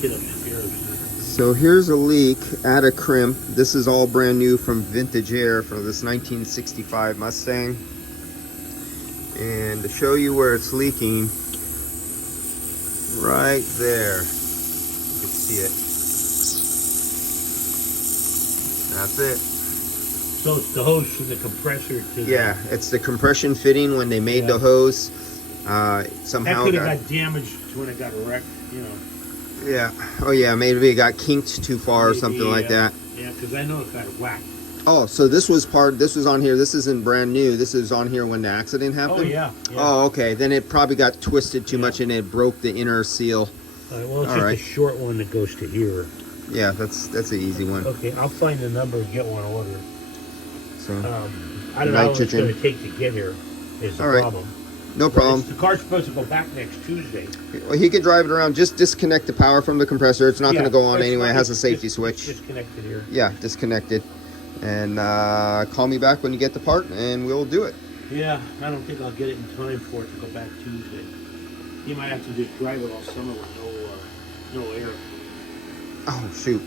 kid upstairs. So here's a leak at a crimp. This is all brand new from Vintage Air for this 1965 Mustang. And to show you where it's leaking, right there, you can see it. That's it. So it's the hose from the compressor to Yeah, it's the compression fitting when they made the hose. Somehow that could have got damaged when it got wrecked, you know. Yeah. Oh yeah, maybe it got kinked too far or something like that. Yeah, because I know it got whacked. Oh, so this was on here. This isn't brand new. This is on here when the accident happened? Oh, yeah. Oh, okay. Then it probably got twisted too much and it broke the inner seal. Well, it's just a short one that goes to here. Yeah, that's an easy one. Okay, I'll find the number and get one ordered. So, I don't know how long it's going to take to get here is the problem. No problem. The car's supposed to go back next Tuesday. Well, he could drive it around. Just disconnect the power from the compressor. It's not going to go on anyway. It has a safety switch. It's disconnected here. Yeah, disconnected. And call me back when you get the part, and we'll do it. Yeah, I don't think I'll get it in time for it to go back Tuesday. You might have to just drive it all summer with no air. Oh, shoot.